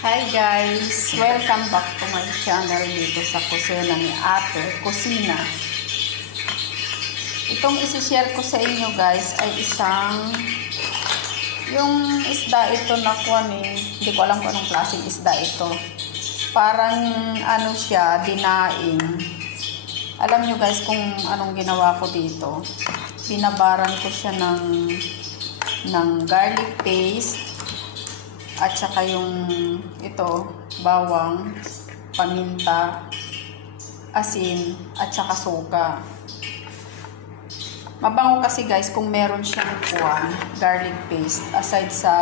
Hi guys! Welcome back to my channel dito sa kusina ni Ate Kusina. Itong isi-share ko sa inyo guys ay yung isda ito na hindi ko alam kung anong klaseng isda ito. Parang ano siya, dinaing. Alam nyo guys kung anong ginawa ko dito. Binabaran ko siya ng garlic paste. At saka yung bawang, paminta, asin, at saka suka. Mabango kasi guys kung meron siyang garlic paste aside sa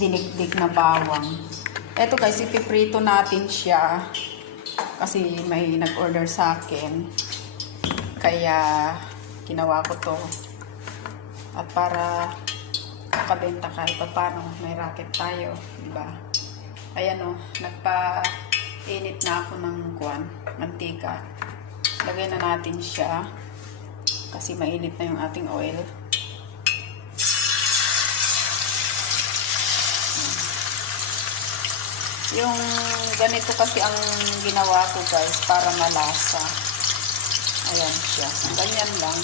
dinikdik na bawang. Eto guys, ipiprito natin siya kasi may nag-order sa akin. Kaya ginawa ko to. At para makabenta kahit pa paano, may racket tayo, diba? Ayan o, nagpa-init na ako ng mantika. Lagay na natin siya kasi mainit na yung ating oil. Yung ganito kasi ang ginawa ko guys para malasa. Ayan siya, ganyan lang.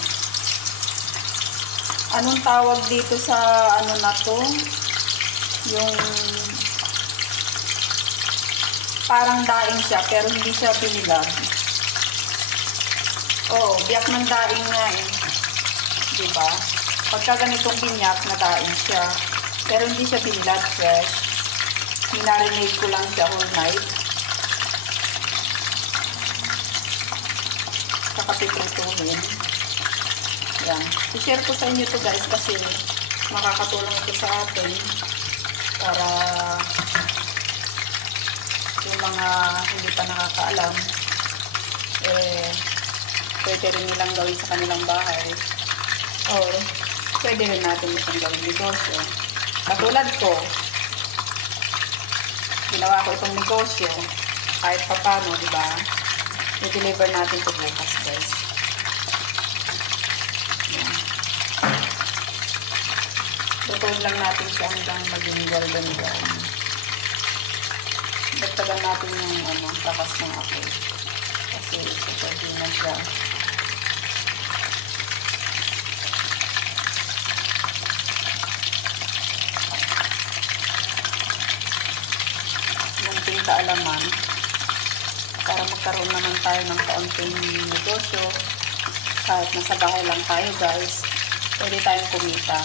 Anong tawag dito sa ano na to? Yung parang daing siya pero hindi siya binilad. Oo, biyak ng daing nga eh. Diba? Pagka ganitong binyak na daing siya. Pero hindi siya binilad fresh. Minarinate ko lang siya whole night. Kapapipintuhin. Yan. I-share ko sa inyo to guys kasi makakatulong ito sa atin para yung mga hindi pa nakakaalam pwede rin nilang gawin sa kanilang bahay or pwede rin natin itong gawin negosyo. Katulad ko, ginawa ko itong negosyo kahit pa paano, diba? I-deliver natin ito bukas guys. Tutuin lang natin siya hanggang maging golden brown. Dagdagan natin yung takas ng apoy. Kasi pwede na siya. Munting kaalaman para magkaroon naman tayo ng kaunting negosyo. Kahit nasa bahay lang tayo guys, pwede tayong kumita.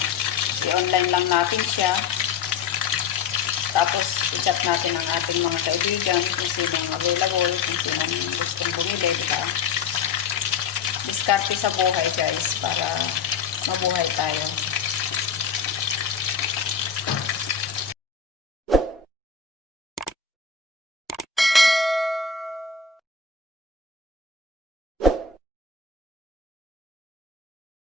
I-online lang natin siya. Tapos, i-chat natin ang ating mga kaibigan kung sinong available, kung sinong gustong bumili, diba? Diskarte sa buhay, guys, para mabuhay tayo.